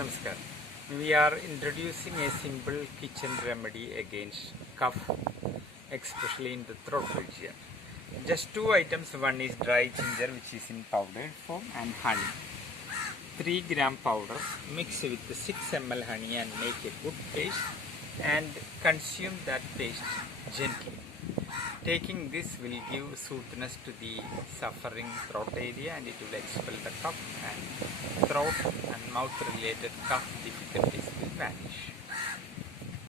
Namaskar. We are introducing a simple kitchen remedy against cough, especially in the throat region. Just two items. One is dry ginger, which is in powdered form, and honey. 3 gram powder. Mix with 6 ml honey and make a good paste and consume that paste gently. Taking this will give soothness to the suffering throat area, and it will expel the cough, and throat and mouth related cough difficulties will vanish.